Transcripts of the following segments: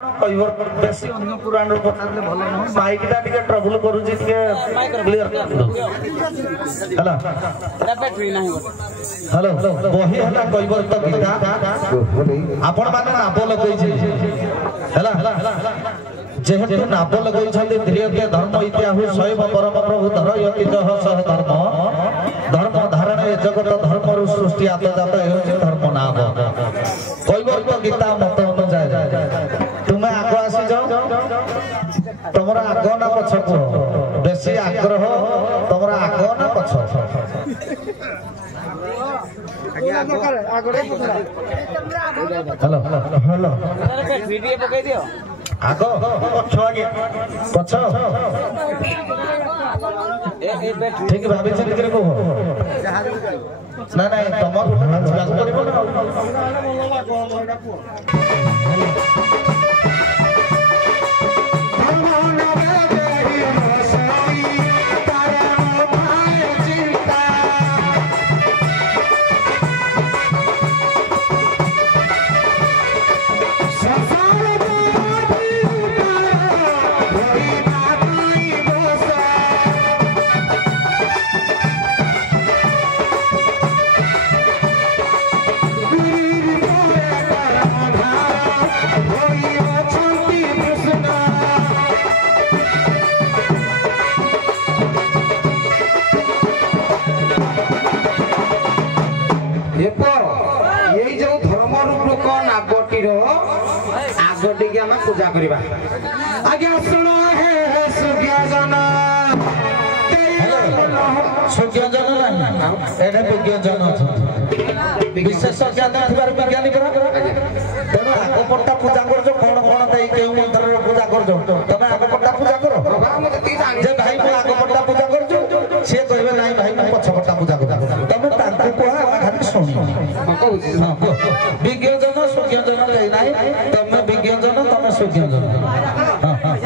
बेसी अन्य पुराण पचारे भल नुह माइक टा टिके ट्रबल करूची टिके क्लियर हेलो हेलो बही हला कैवर्त गीता आपण माने नाप लगै छै हेला जेहेतु नाप लगै छथि धीरे धीरे धर्म इतिहास शैव परम प्रभु धर यतिजह सह धर्म धर्म धारण जगत धर्म रु सृष्टि आत जात हेउछि धर्म नाम कैवर्त गीता मत अनुसार तुम्हें आग आसी जाओ तुम आग ना पछ बेसी आग्रह तुम आग ना पछ हेलो हेलो आग पछ आगे पछ ठीक भाभी से कह ना ना तुम लागू कर पूजा करबा आज्ञा सुनो हे सुज्ञाजन सुज्ञाजन नहीं एने विज्ञाजन विशेष ज्ञान थिबार विज्ञानी परा तेनो आगो पट्टा पूजा करजो कोन कोन देई केउ मंत्र रे पूजा करजो तमे आगो पट्टा पूजा करो जे भाई को आगो पट्टा पूजा करजो से कहबे नाही भाई मैं पछ पट्टा पूजा करो तमे तांको कोहा खाली सुनी हां विज्ञाजन सुज्ञाजन ले नाही तमे विज्ञाजन तमे सुज्ञाजन हां हां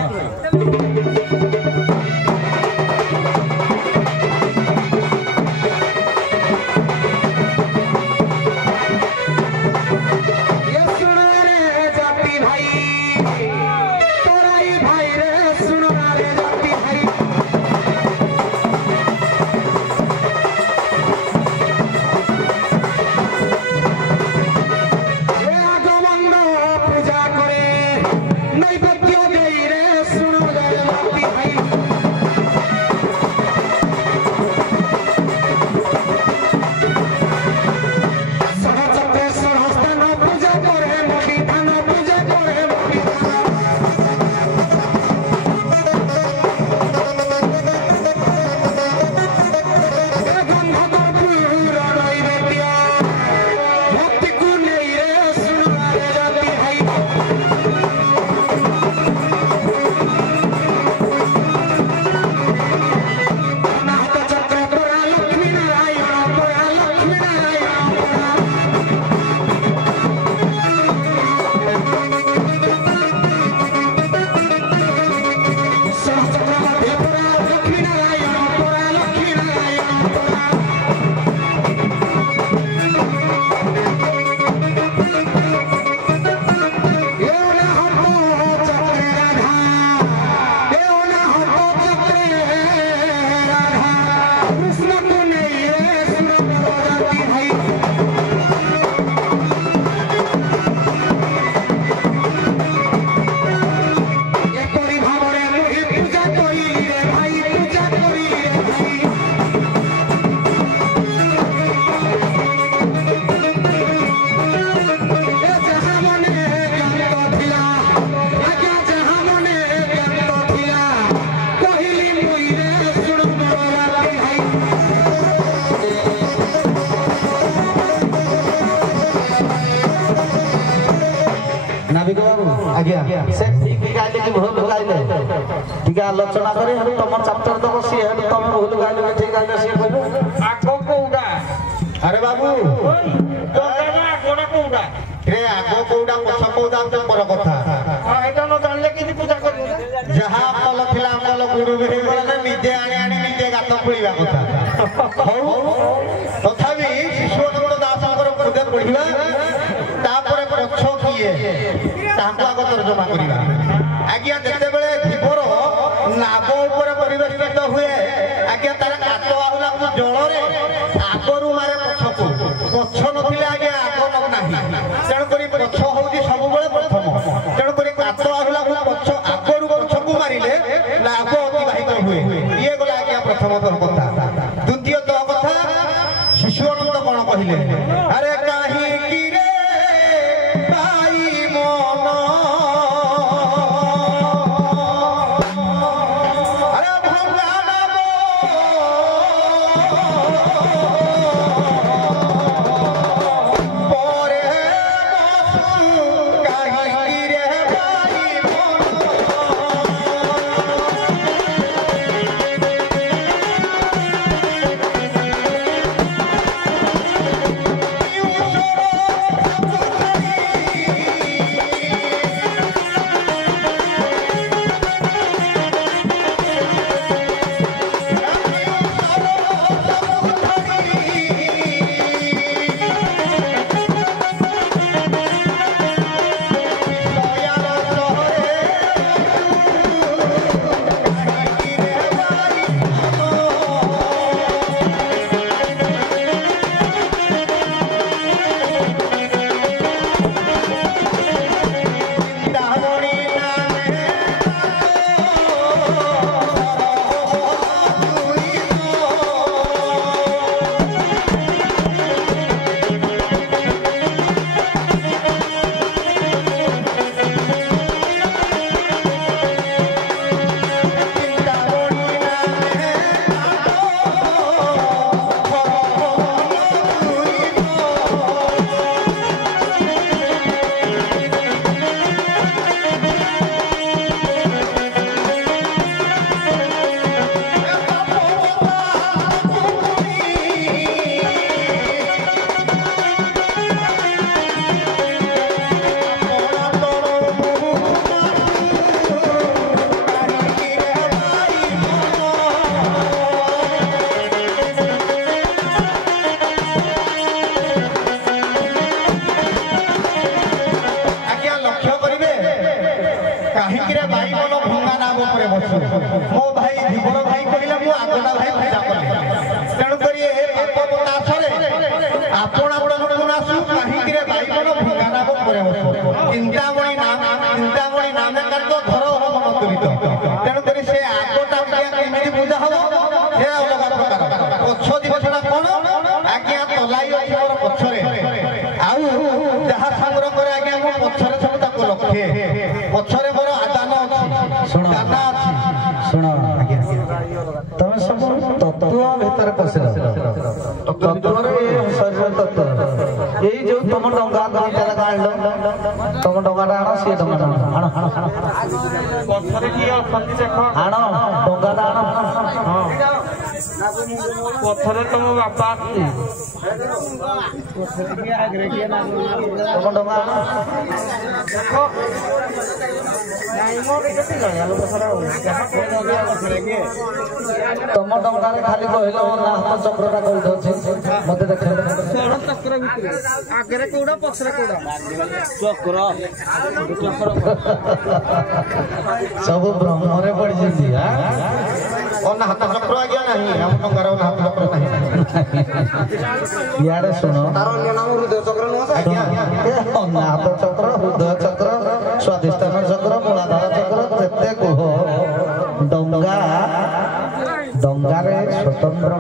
से ठीक गाइले कि भूल गाइले ठीक आलोचना करी हम तमर चैप्टर दबो सी हम तम भूल गाइले ठीक गाइले सी कहबे आगो कोउडा अरे बाबू कोना कोना कोउडा रे आगो कोउडा पछ कोउडा त पर कथा हां एटा न जानले कि पूजा करी जहा फल थिला फल गुरु बिहि गले निजे आणी आणी निजे गात खुलिबा कथा हौ तथापि शिशुनंद दासकर पूजा पढिबा तापर पछ किए किए तांको आगो तर्जमा करिबा आज्ञा जते बेले धीवर नाव ऊपर परिवेष्टित हुए आज्ञा तार काट आहुला को जल रे आगरु मारे पछको पछ नथिले आज्ञा आगो नाही तेणु करी पछ होउची सब बेले प्रथम तेणु करी काट आहुला को पछ आगरु पछको मारिले नाव अतिबाहित हुए ये गला आज्ञा प्रथम कथा द्वितीय कथा शिशु अनंत कोन कहिले अरे काहे की रे भाई मन अरे भंगाना परे काहे की रे भाई मो भाई धीवर भाई कहले मु आगोटा भाई पूजा कले तेणु करी ए पाप नाशरे आपण आपण गुणासु काहे कि रे भाई मन भंगाना को करे चिंतामणि नाम काट धर हो मन तुलित तेणु करी से आगोटा केमिति पूजा हो हे अलग प्रकार पछ दिवसटा कोन आज्ञा तलाई अछि मोर पछरे आउ जहा संग्रह करे आज्ञा मो पछरे सब ताको लखे पछरे मोर आदान अछि सुना सुना तमे सब तत्व भीतर पसर तत्व रे शरीर तत्व एई जो तुम डंगा तेरा गांडो तुम डंगाटा आनो से डंगाटा आनो पछरे की असंति देखो आनो डंगाटा आनो हां पछरे तुम बापा आसी पछरे की आगरे की ना तुम डंगा आनो देखो नाइ मो केते गया लोक सारा तुम डंगारे खाली कहलो ना हाथ चक्रटा कहि दछ मते देख सोना चक्र भितरे आगरे कोडा पछरे कोडा चक्र सब ब्रह्मरे पड़ी जंदी हां ना हाथ चक्र आ गया नहीं हम डंगारे हाथ चक्र नहीं यारे सुनो तारो नाम हृदय चक्र न आज्ञा ना हाथ चक्र हृदय चक्र स्वादिष्टान चक्र मूलाधार चक्र तेते कुह डंगा डंगारे स्वतंत्र